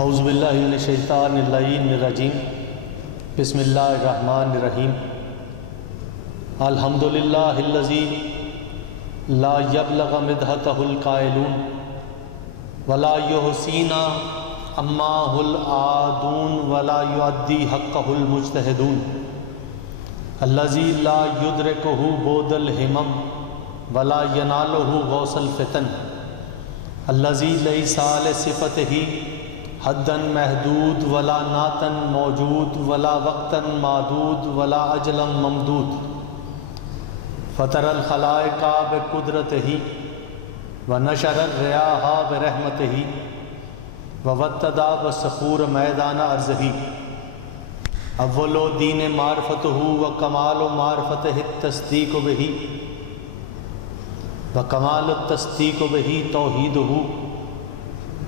اعوذ باللہ من الشیطان اللعین الرجیم بسم اللہ الرحمن الرحیم الحمدللہ الذی لا یبلغ مدحتہ القائلون ولا یحصینا اماہ العادون ولا یؤدی حقہ المجتہدون الذی لا یدرکہ بعد الہمم ولا ینالہ غوث الفتن الذی لیس لصفتہ حدا محدود ولا نعتا موجود ولا وقتا معدود ولا اجلا ممدود فطر الخلائق بقدرتہ ونشر الریاح برحمتہ ووطد والصخور میدان ارضہ اول دین معرفتہ وکمال معرفتہ التصدیق بہ وکمال التصدیق بہ توحیدہ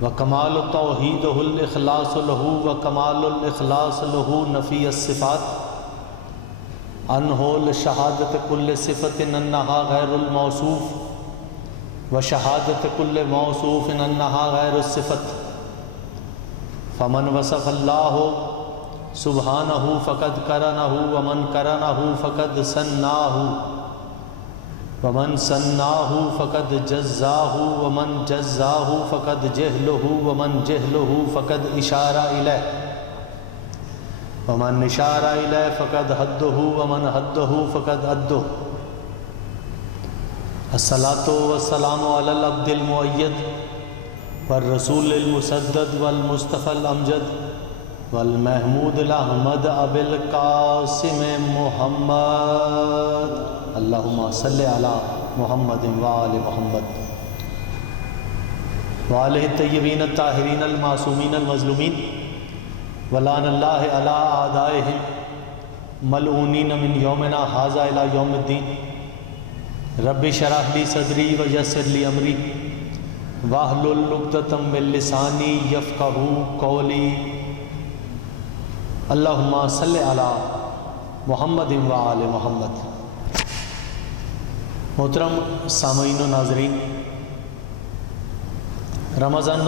وکمال توحیدہ الاخلاص لہ وکمال الاخلاص لہ نفی الصفات انہو لشہادت کل صفت انہا غیر الموصوف وشہادت کل موصوف انہا غیر الصفت فمن وصف اللہ سبحانہ فقد کرنہ ومن کرنہ فقد سناہ ومن سناہ فقد جزاہ ومن جزاہ فقد جہلہ ومن جہلہ فقد اشارہ الیہ ومن اشارہ الیہ فقد حدہ ومن حدہ فقد عدہ الصلاۃ والسلام علی العبد المؤید والرسول المسدد والمصطفى الامجد والمحمود الاحمد ابی القاسم محمد اللہم صلی علی محمد وآل محمد وآلہ الطیبین الطاہرین المعصومین المظلومین ولعن اللہ علی اعدائہم ملعونین من یومنا ھذا الی یوم الدین رب اشرح لی صدری ویسر لی امری واحلل عقدۃ من لسانی یفقہوا قولی اللہم صلی علی محمد وآل محمد۔ محترم سامعین و ناظرین، رمضان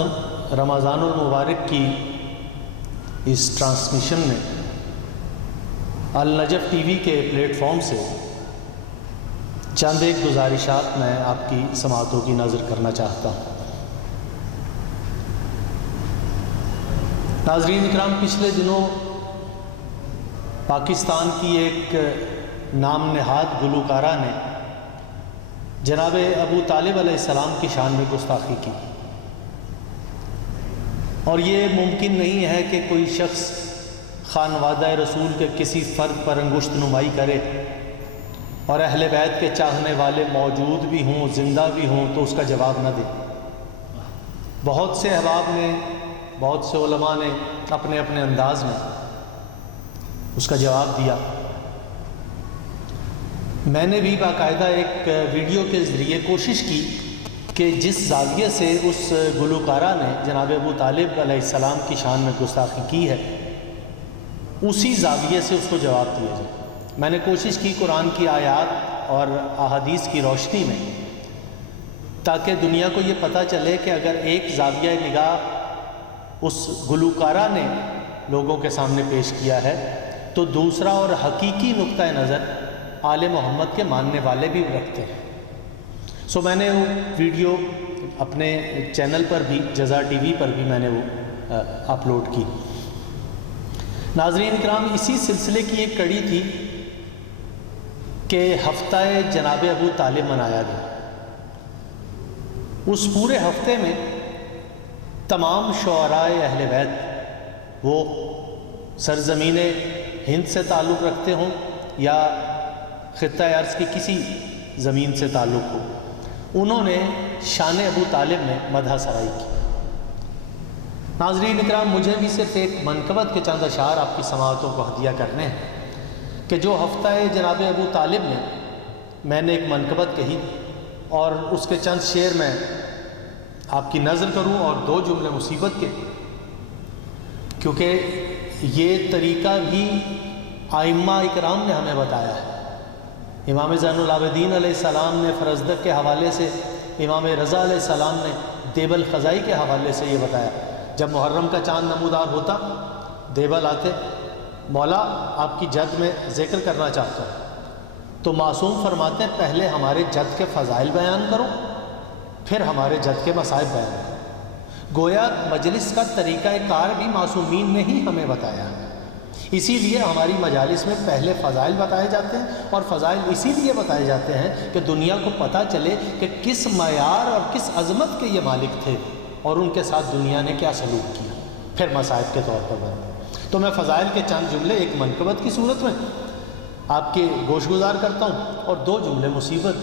المبارک کی اس ٹرانسمیشن میں النجف ٹی وی کے پلیٹ فارم سے چند ایک گزارشات میں آپ کی سماعتوں کی نظر کرنا چاہتا ہوں۔ ناظرین اکرام، پچھلے دنوں پاکستان کی ایک نام نہاد گلوکارہ نے جناب ابو طالب علیہ السلام کی شان میں گستاخی کی، اور یہ ممکن نہیں ہے کہ کوئی شخص خانوادہ رسول کے کسی فرد پر انگشت نمائی کرے اور اہل بیت کے چاہنے والے موجود بھی ہوں، زندہ بھی ہوں، تو اس کا جواب نہ دے۔ بہت سے احباب نے، بہت سے علماء نے اپنے اپنے انداز میں اس کا جواب دیا۔ میں نے بھی باقاعدہ ایک ویڈیو کے ذریعے کوشش کی کہ جس زاویے سے اس گلوکارہ نے جناب ابو طالب علیہ السلام کی شان میں گستاخی کی ہے، اسی زاویے سے اس کو جواب دیا جائے۔ میں نے کوشش کی قرآن کی آیات اور احادیث کی روشنی میں، تاکہ دنیا کو یہ پتہ چلے کہ اگر ایک زاویہ نگاہ اس گلوکارہ نے لوگوں کے سامنے پیش کیا ہے، تو دوسرا اور حقیقی نقطہ نظر آل محمد کے ماننے والے بھی رکھتے ہیں۔ سو میں نے وہ ویڈیو اپنے چینل پر بھی، جزا ٹی وی پر بھی میں نے وہ اپلوڈ کی۔ ناظرین کرام، اسی سلسلے کی ایک کڑی تھی کہ ہفتہ جناب ابو طالب منایا گیا۔ اس پورے ہفتے میں تمام شعراء اہل بیت، وہ سرزمین ہند سے تعلق رکھتے ہوں یا خطہ ارض کی کسی زمین سے تعلق ہو، انہوں نے شان ابو طالب میں مدح سرائی کی۔ ناظرین اکرام، مجھے بھی صرف ایک منقبت کے چند اشعار آپ کی سماعتوں کو ہدیہ کرنے ہیں کہ جو ہفتہ جناب ابو طالب میں نے ایک منقبت کہی، اور اس کے چند شعر میں آپ کی نظر کروں اور دو جملے مصیبت کے، کیونکہ یہ طریقہ بھی ائمہ اکرام نے ہمیں بتایا ہے۔ امام زین العابدین علیہ السلام نے فرزدق کے حوالے سے، امام رضا علیہ السلام نے دیب الخزائی کے حوالے سے یہ بتایا جب محرم کا چاند نمودار ہوتا دیبل آتے، مولا آپ کی جد میں ذکر کرنا چاہتا ہوں، تو معصوم فرماتے پہلے ہمارے جد کے فضائل بیان کرو پھر ہمارے جد کے مصائب بیان کرو۔ گویا مجلس کا طریقہ کار بھی معصومین نے ہی ہمیں بتایا ہے، اسی لیے ہماری مجالس میں پہلے فضائل بتائے جاتے ہیں، اور فضائل اسی لیے بتائے جاتے ہیں کہ دنیا کو پتہ چلے کہ کس معیار اور کس عظمت کے یہ مالک تھے اور ان کے ساتھ دنیا نے کیا سلوک کیا، پھر مصائب کے طور پر بنا۔ تو میں فضائل کے چند جملے ایک منقبت کی صورت میں آپ کے گوش گزار کرتا ہوں، اور 2 جملے مصیبت،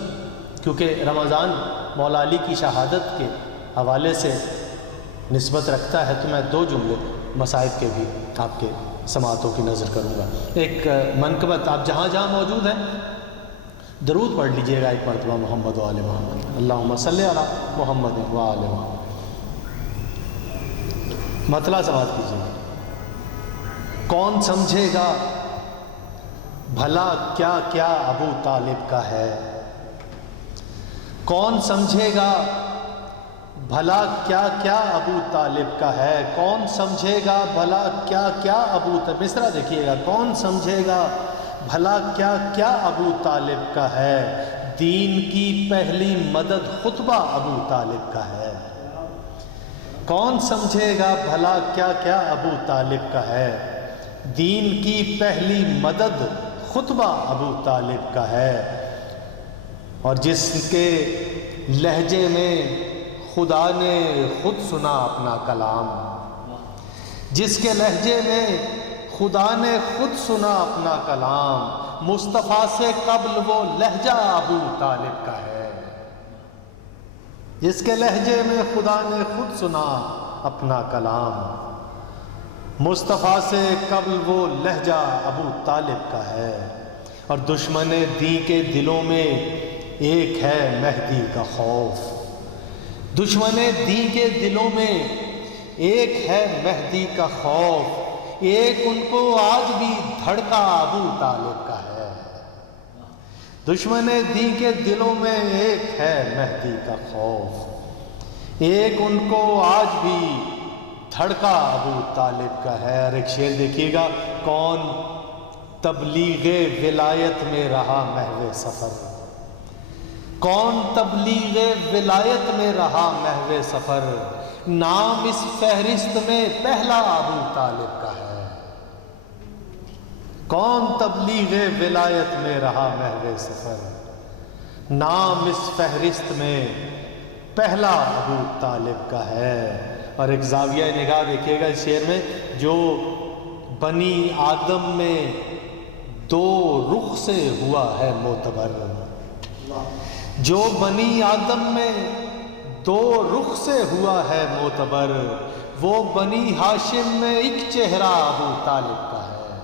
کیونکہ رمضان مولا علی کی شہادت کے حوالے سے نسبت رکھتا ہے، تو میں 2 جملے مصائب کے بھی آپ کے سماعتوں کی نظر کروں گا۔ ایک منقبت، آپ جہاں جہاں موجود ہیں درود پڑھ لیجئے گا ایک مرتبہ محمد و آل محمد، اللہم صلی علی محمد و آل محمد۔ مطلع سماعت کیجئے گا۔ کون سمجھے گا بھلا کیا کیا ابو طالب کا ہے، کون سمجھے گا بھلا کیا کیا ابو طالب کا ہے، کون سمجھے گا بھلا کیا کیا ابو طالب، مصرع دیکھیے گا، کون سمجھے گا بھلا کیا کیا ابو طالب کا ہے، دین کی پہلی مدد خطبہ ابو طالب کا ہے، کون سمجھے گا بھلا کیا کیا ابو طالب کا ہے، دین کی پہلی مدد خطبہ ابو طالب کا ہے، اور جس کے لہجے میں خدا نے خود سنا اپنا کلام، جس کے لہجے میں خدا نے خود سنا اپنا کلام، مصطفیٰ سے قبل وہ لہجہ ابو طالب کا ہے، جس کے لہجے میں خدا نے خود سنا اپنا کلام، مصطفیٰ سے قبل وہ لہجہ ابو طالب کا ہے، اور دشمن دی کے دلوں میں ایک ہے مہدی کا خوف، دشمن دی کے دلوں میں ایک ہے مہدی کا خوف، ایک ان کو آج بھی دھڑکا ابو طالب کا ہے، دشمن دی کے دلوں میں ایک ہے مہدی کا خوف، ایک ان کو آج بھی دھڑکا ابو طالب کا ہے۔ اور ایک شعر دیکھیے گا، کون تبلیغ ولایت میں رہا محو سفر، کون تبلیغ ولایت میں رہا محو سفر، نام اس فہرست میں پہلا ابو طالب کا ہے، کون تبلیغ ولایت میں رہا محو سفر، نام اس فہرست میں پہلا ابو طالب کا ہے۔ اور ایک زاویہ نگاہ دیکھیے گا اس شعر میں، جو بنی آدم میں 2 رخ سے ہوا ہے معتبر، جو بنی آدم میں 2 رخ سے ہوا ہے معتبر، وہ بنی ہاشم میں ایک چہرہ ابو طالب کا ہے،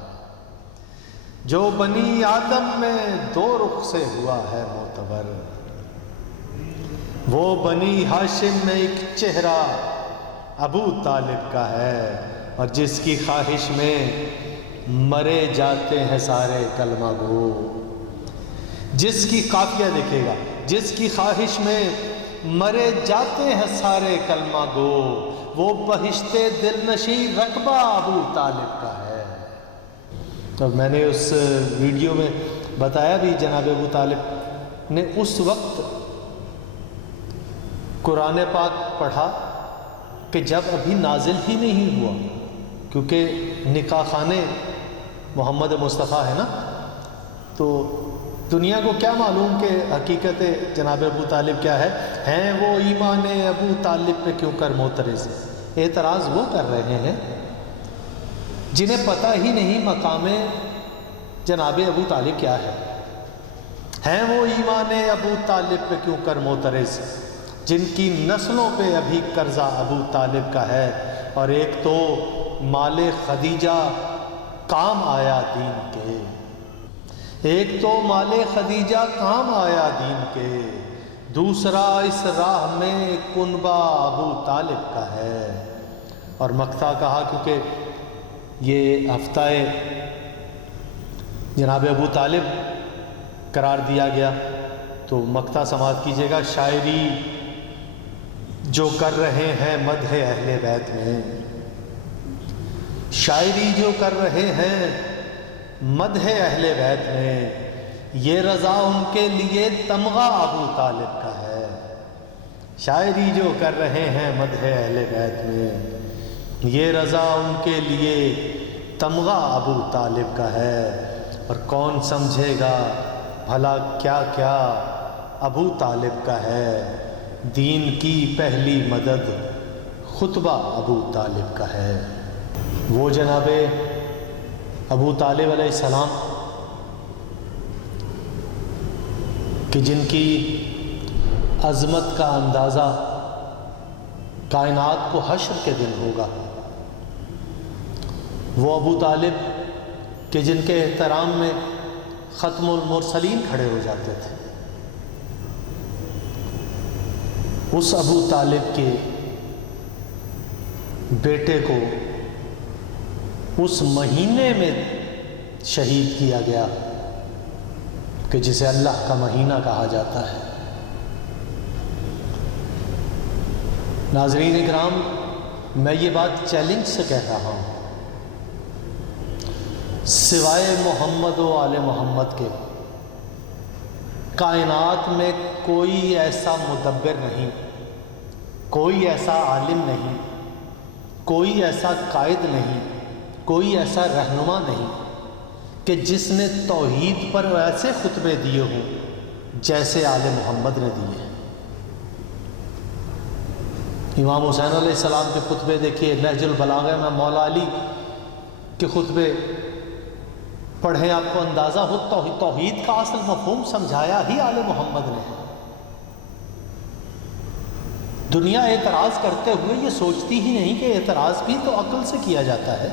جو بنی آدم میں 2 رخ سے ہوا ہے معتبر، وہ بنی ہاشم میں ایک چہرہ ابو طالب کا ہے، اور جس کی خواہش میں مرے جاتے ہیں سارے کلمہ گو، جس کی قافیہ دیکھے گا، جس کی خواہش میں مرے جاتے ہیں سارے کلمہ گو، وہ بہشت دل نشیں رقبہ ابو طالب کا ہے۔ تو میں نے اس ویڈیو میں بتایا بھی، جناب ابو طالب نے اس وقت قرآن پاک پڑھا کہ جب ابھی نازل ہی نہیں ہوا، کیونکہ نکاح خانے محمد مصطفیٰ ہے نا، تو دنیا کو کیا معلوم کہ حقیقت جناب ابو طالب کیا ہے، ہیں وہ ایمان ابو طالب پہ کیوں کر معترض، اعتراض وہ کر رہے ہیں جنہیں پتہ ہی نہیں مقام جناب ابو طالب کیا ہے، ہیں وہ ایمان ابو طالب پہ کیوں کر معترض، جن کی نسلوں پہ ابھی قرضہ ابو طالب کا ہے، اور ایک تو مال خدیجہ کام آیا دین کے، ایک تو مال خدیجہ کام آیا دین کے، دوسرا اس راہ میں کنبہ ابو طالب کا ہے۔ اور مقطع کہا کیونکہ یہ ہفتہ جناب ابو طالب قرار دیا گیا، تو مقطع سماعت کیجیے گا، شاعری جو کر رہے ہیں مدح اہل بیت میں، شاعری جو کر رہے ہیں مدح اہل بیت میں، یہ رضا ان کے لیے تمغہ ابو طالب کا ہے۔ شاعری جو کر رہے ہیں مدح اہل بیت میں، یہ رضا ان کے لیے تمغہ ابو طالب کا ہے۔ اور کون سمجھے گا بھلا کیا کیا ابو طالب کا ہے، دین کی پہلی مدد خطبہ ابو طالب کا ہے۔ وہ جناب ابو طالب علیہ السلام کہ جن کی عظمت کا اندازہ کائنات کو حشر کے دن ہوگا، وہ ابو طالب کہ جن کے احترام میں ختم المرسلین کھڑے ہو جاتے تھے، اس ابو طالب کے بیٹے کو اس مہینے میں شہید کیا گیا کہ جسے اللہ کا مہینہ کہا جاتا ہے۔ ناظرین اکرام، میں یہ بات چیلنج سے کہہ رہا ہوں، سوائے محمد و آل محمد کے کائنات میں کوئی ایسا مدبر نہیں، کوئی ایسا عالم نہیں، کوئی ایسا قائد نہیں، کوئی ایسا رہنما نہیں کہ جس نے توحید پر ایسے خطبے دیے ہوں جیسے آل محمد نے دیے۔ امام حسین علیہ السلام کے خطبے دیکھیے، نہج البلاغہ میں مولا علی کے خطبے پڑھیں، آپ کو اندازہ ہو توحید کا اصل مفہوم سمجھایا ہی آل محمد نے۔ دنیا اعتراض کرتے ہوئے یہ سوچتی ہی نہیں کہ اعتراض بھی تو عقل سے کیا جاتا ہے۔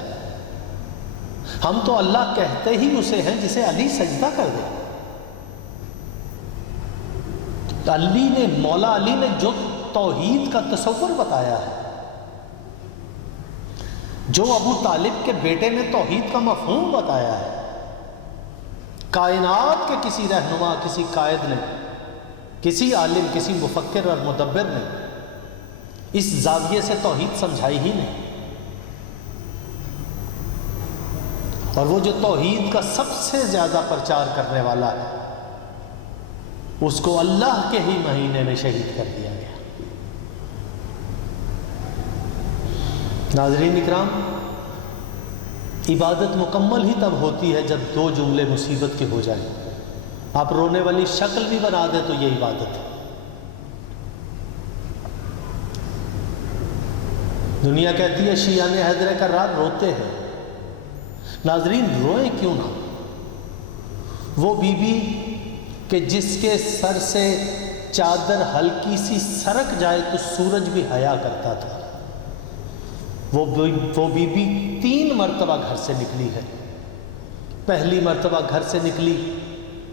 ہم تو اللہ کہتے ہی اسے ہیں جسے علی سجدہ کر دے۔ علی نے، مولا علی نے جو توحید کا تصور بتایا ہے، جو ابو طالب کے بیٹے نے توحید کا مفہوم بتایا ہے، کائنات کے کسی رہنما، کسی قائد نے، کسی عالم، کسی مفکر اور مدبر نے اس زاویے سے توحید سمجھائی ہی نہیں۔ اور وہ جو توحید کا سب سے زیادہ پرچار کرنے والا ہے، اس کو اللہ کے ہی مہینے میں شہید کر دیا گیا۔ ناظرین اکرام، عبادت مکمل ہی تب ہوتی ہے جب دو جملے مصیبت کے ہو جائیں۔ آپ رونے والی شکل بھی بنا دیں تو یہ عبادت ہے۔ دنیا کہتی ہے شیعان حیدر کرار روتے ہیں۔ ناظرین، روئیں کیوں نہ؟ وہ بی بی کہ جس کے سر سے چادر ہلکی سی سرک جائے تو سورج بھی حیا کرتا تھا، وہ بی بی 3 مرتبہ گھر سے نکلی ہے۔ پہلی مرتبہ گھر سے نکلی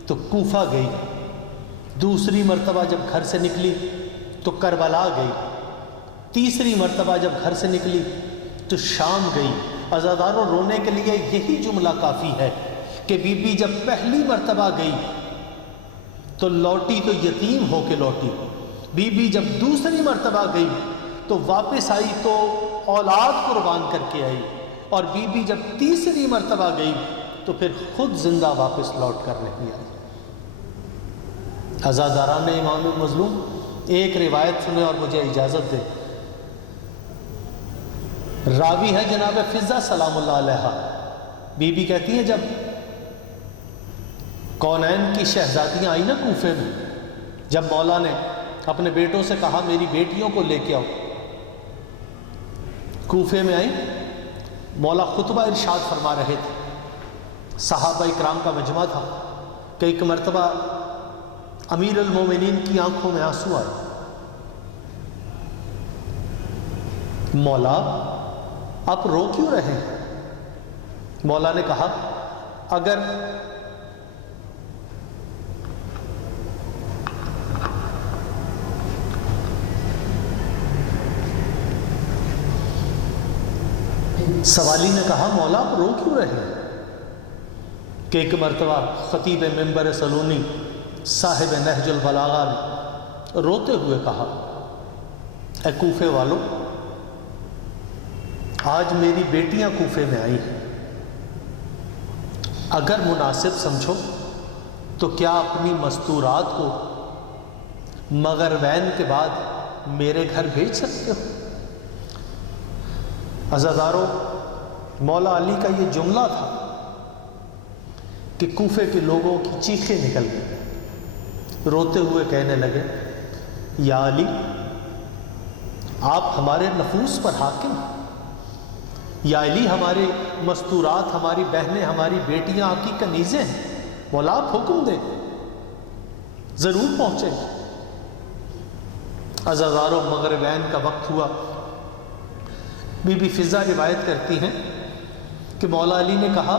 تو کوفہ گئی، دوسری مرتبہ جب گھر سے نکلی تو کربلا گئی، تیسری مرتبہ جب گھر سے نکلی تو شام گئی۔ عزاداروں، رونے کے لیے یہی جملہ کافی ہے کہ بی بی جب پہلی مرتبہ گئی تو لوٹی تو یتیم ہو کے لوٹی، بی بی جب دوسری مرتبہ گئی تو واپس آئی تو اولاد قربان کر کے آئی، اور بی بی جب تیسری مرتبہ گئی تو پھر خود زندہ واپس لوٹ کر نہیں آئی۔ عزاداران امام المظلوم، ایک روایت سنیں اور مجھے اجازت دیں۔ راوی ہے جناب فضہ سلام اللہ علیہ، بی بی کہتی ہیں جب کونین کی شہزادیاں آئی نا کوفے میں، جب مولا نے اپنے بیٹوں سے کہا میری بیٹیوں کو لے کے آؤ، کوفے میں آئی، مولا خطبہ ارشاد فرما رہے تھے، صحابہ اکرام کا مجمع تھا کہ ایک مرتبہ امیر المومنین کی آنکھوں میں آنسو آئے۔ مولا آپ رو کیوں رہے ہیں؟ مولا نے کہا اگر سوالی نے کہا مولا آپ رو کیوں رہے ہیں؟ کہ ایک مرتبہ خطیب منبر سلونی صاحب نہج البلاغہ نے روتے ہوئے کہا اے کوفے والو، آج میری بیٹیاں کوفے میں آئی ہیں، اگر مناسب سمجھو تو کیا اپنی مستورات کو مغربین کے بعد میرے گھر بھیج سکتے ہو؟ عزادارو، مولا علی کا یہ جملہ تھا کہ کوفے کے لوگوں کی چیخیں نکل گئی، روتے ہوئے کہنے لگے، یا علی، آپ ہمارے نفوس پر حاکم ہیں، یا علی ہمارے مستورات، ہماری بہنیں، ہماری بیٹیاں آپ کی کنیزیں ہیں، مولا آپ حکم دیں، ضرور پہنچیں گے۔ عزادارو، مغربین کا وقت ہوا۔ بی بی فضہ روایت کرتی ہیں کہ مولا علی نے کہا،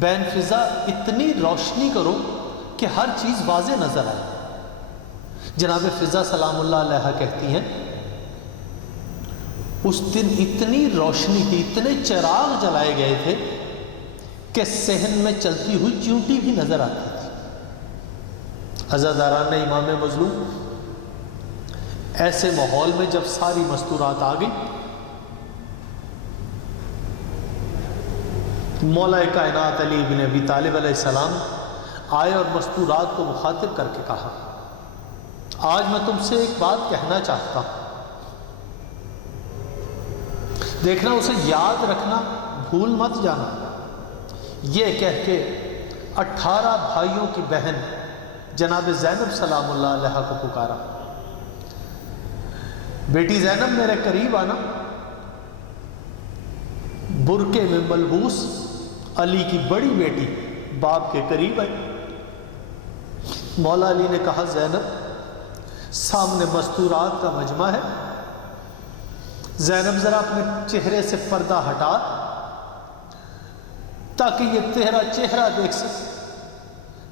بہن فضہ اتنی روشنی کرو کہ ہر چیز واضح نظر آئے۔ جناب فضہ سلام اللہ علیہ کہتی ہیں، اس دن اتنی روشنی تھی، اتنے چراغ جلائے گئے تھے کہ صحن میں چلتی ہوئی چیونٹی بھی نظر آتی تھی۔ عزاداران امام مظلوم، ایسے ماحول میں جب ساری مستورات آ گئی، مولا کائنات علی بن ابی طالب علیہ السلام آئے اور مستورات کو مخاطب کر کے کہا، آج میں تم سے ایک بات کہنا چاہتا ہوں، دیکھنا اسے یاد رکھنا، بھول مت جانا۔ یہ کہہ کے 18 بھائیوں کی بہن جناب زینب سلام اللہ علیہ کو پکارا، بیٹی زینب میرے قریب آنا۔ برقعے میں ملبوس علی کی بڑی بیٹی باپ کے قریب آئی۔ مولا علی نے کہا، زینب، سامنے مستورات کا مجمع ہے، زینب ذرا اپنے چہرے سے پردہ ہٹا تاکہ یہ تیرا چہرہ دیکھ سکے۔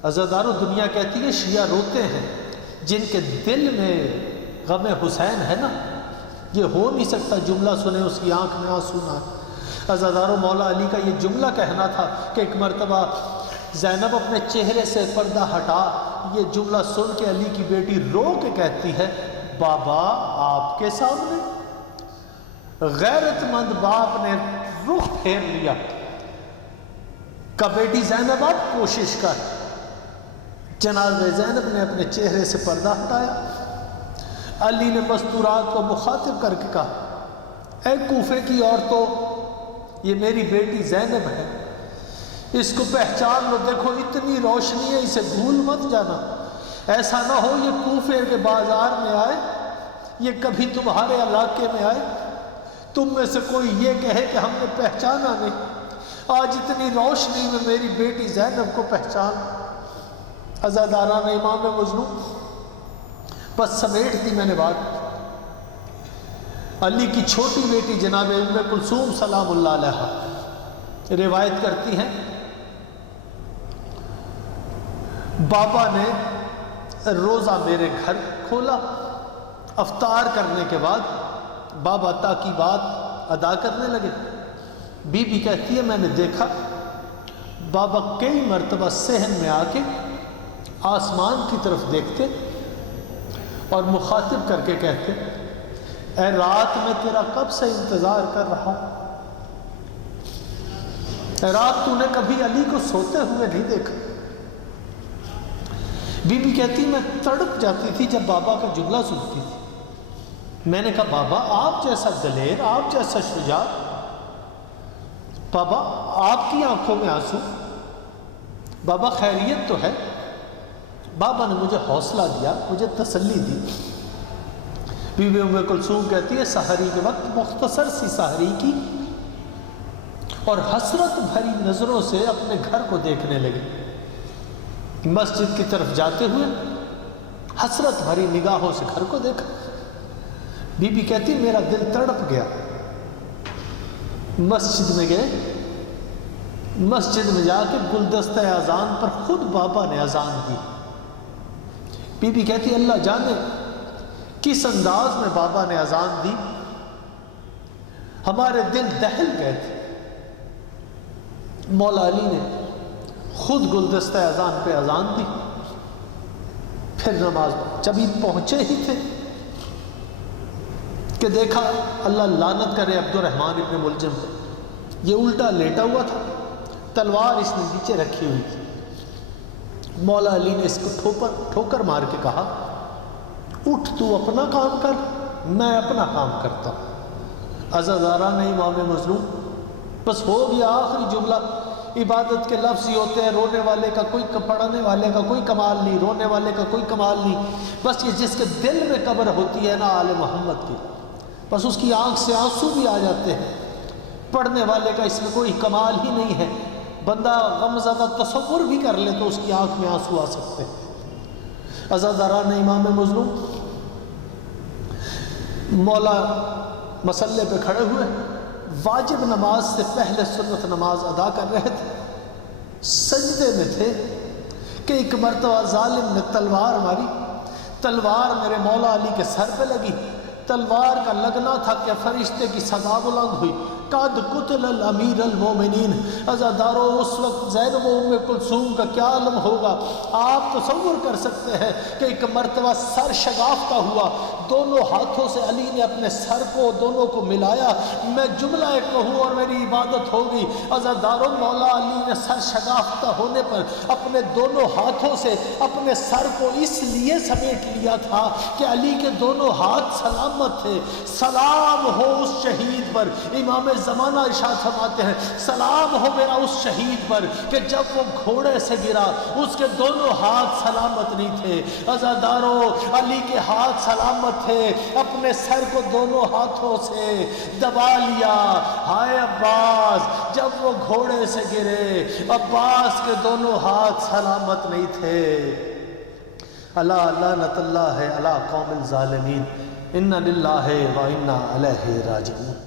عزادارو، دنیا کہتی ہے شیعہ روتے ہیں، جن کے دل میں غم حسین ہے نا، یہ ہو نہیں سکتا جملہ سنے اس کی آنکھ میں آنسو نہ آئے۔ عزادارو، مولا علی کا یہ جملہ کہنا تھا کہ ایک مرتبہ زینب اپنے چہرے سے پردہ ہٹا، یہ جملہ سن کے علی کی بیٹی رو کے کہتی ہے، بابا آپ کے سامنے؟ غیرت مند باپ نے رخ پھیر لیا، کہا بیٹی زینب آپ کوشش کر۔ جناب زینب نے اپنے چہرے سے پردہ ہٹایا۔ علی نے مستورات کو مخاطب کر کے کہا، اے کوفے کی عورتوں، یہ میری بیٹی زینب ہے، اس کو پہچان لو، دیکھو اتنی روشنی ہے، اسے بھول مت جانا، ایسا نہ ہو یہ کوفے کے بازار میں آئے، یہ کبھی تمہارے علاقے میں آئے، تم میں سے کوئی یہ کہے کہ ہم نے پہچانا نہیں، آج اتنی روشنی میں میری بیٹی زینب کو پہچان۔ عزاداران امام مظلوم، بس سمیٹ دی میں نے بات۔ علی کی چھوٹی بیٹی جناب ام کلثوم سلام اللہ علیہ روایت کرتی ہیں، بابا نے روزہ میرے گھر کھولا، افطار کرنے کے بعد بابا تاکیبات ادا کرنے لگے۔ بی بی کہتی ہے، میں نے دیکھا بابا کئی مرتبہ صحن میں آ کے آسمان کی طرف دیکھتے اور مخاطب کر کے کہتے، اے رات میں تیرا کب سے انتظار کر رہا، اے رات تو نے کبھی علی کو سوتے ہوئے نہیں دیکھا۔ بی بی کہتی میں تڑپ جاتی تھی جب بابا کا جملہ سنتی تھی۔ میں نے کہا، بابا آپ جیسا دلیر، آپ جیسا شجاع، بابا آپ کی آنکھوں میں آنسو، بابا خیریت تو ہے؟ بابا نے مجھے حوصلہ دیا، مجھے تسلی دی۔ بی بی ام کلثوم کہتی ہے، سحری کے وقت مختصر سی سحری کی اور حسرت بھری نظروں سے اپنے گھر کو دیکھنے لگے۔ مسجد کی طرف جاتے ہوئے حسرت بھری نگاہوں سے گھر کو دیکھا۔ بی بی کہتی میرا دل تڑپ گیا۔ مسجد میں گئے، مسجد میں جا کے گلدستہ اذان پر خود بابا نے اذان دی۔ بی بی کہتی اللہ جانے کس انداز میں بابا نے اذان دی، ہمارے دل دہل گئے تھے۔ مولا علی نے خود گلدستہ اذان پہ اذان دی، پھر نماز جب ہی پہنچے ہی تھے کہ دیکھا اللہ لعنت کرے عبد الرحمن ابن ملجم پہ، یہ الٹا لیٹا ہوا تھا، تلوار اس نے نیچے رکھی ہوئی تھی۔ مولا علی نے اس کو ٹھوکر مار کے کہا اٹھ تو اپنا کام کر، میں اپنا کام کرتا ہوں۔ عزاداران امام مظلوم، بس ہو گیا آخری جملہ۔ عبادت کے لفظ ہی ہوتے ہیں، رونے والے کا کوئی، پڑھنے والے کا کوئی کمال نہیں، رونے والے کا کوئی کمال نہیں، بس یہ جس کے دل میں قبر ہوتی ہے نا آل محمد کی، بس اس کی آنکھ سے آنسو بھی آ جاتے ہیں۔ پڑھنے والے کا اس میں کوئی کمال ہی نہیں ہے، بندہ غم زدہ تصور بھی کر لے تو اس کی آنکھ میں آنسو آ سکتے ہیں۔ عزاداران امام مظلوم، مولا مسلح پہ کھڑے ہوئے، واجب نماز سے پہلے سنت نماز ادا کر رہے تھے، سجدے میں تھے کہ ایک مرتبہ ظالم نے تلوار ماری، تلوار میرے مولا علی کے سر پہ لگی، تلوار کا لگنا تھا کہ فرشتے کی صدا بلند ہوئی، قد قتل الامیر المومنین۔ عزادارو اس وقت زینب و ام کلثوم کا کیا عالم ہوگا، آپ تصور کر سکتے ہیں کہ ایک مرتبہ سر شگافتہ ہوا، دونوں ہاتھوں سے علی نے اپنے سر کو دونوں کو ملایا، میں جملہ ایک کہوں اور میری عبادت ہوگی۔ عزادارو مولا علی نے سر شگافتہ ہونے پر اپنے دونوں ہاتھوں سے اپنے سر کو اس لیے سمیٹ لیا تھا کہ علی کے دونوں ہاتھ سلامت تھے۔ سلام ہو اس شہید پر، امام زمانہ ارشاد فرماتے ہیں سلام ہو میرا اس شہید پر کہ جب وہ گھوڑے سے گرا اس کے دونوں ہاتھ سلامت نہیں تھے۔ عزادارو علی کے ہاتھ سلامت تھے، اپنے سر کو دونوں ہاتھوں سے دبا لیا۔ ہائے عباس، جب وہ گھوڑے سے گرے عباس کے دونوں ہاتھ سلامت نہیں تھے۔ اللہ لعنت اللہ علی قوم الظالمین، انا للہ و انا الیہ راجعون۔